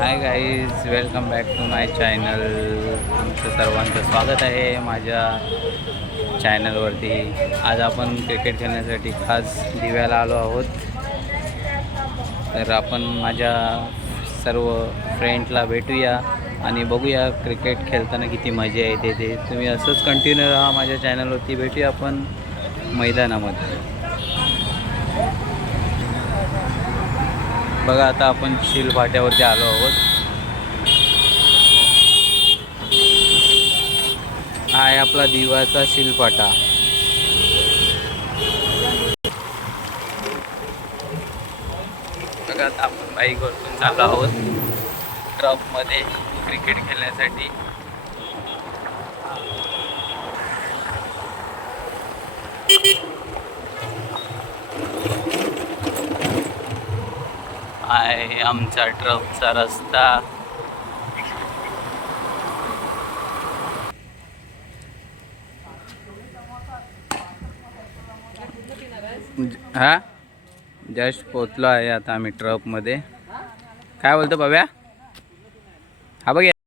High guys, welcome back to my channel. तुमचं सर्वांचं स्वागत आहे माझ्या चॅनलवरती. आज आपण क्रिकेट खेळण्यासाठी खास दिव्याला आलो आहोत. तर आपण माझ्या सर्व फ्रेंडला भेटूया आणि बघूया क्रिकेट खेळताना किती मजा येते ते. तुम्ही असंच कंटिन्यू राहा माझ्या चॅनलवरती. भेटूया आपण मैदानामध्ये. बघा, आता आपण चिल फाट्यावरती आलो आहोत. हा आहे आपला दिवाचा शिलपाटा. बघा, आता आपण बाईकवरतून चाललो आहोत ट्रपमध्ये क्रिकेट खेळण्यासाठी. आहे आमचा ट्रपचा रस्ता. हा, जस्ट पोचलो आहे आता आम्ही ट्रपमध्ये. काय बोलतो बाब्या? हा बघ.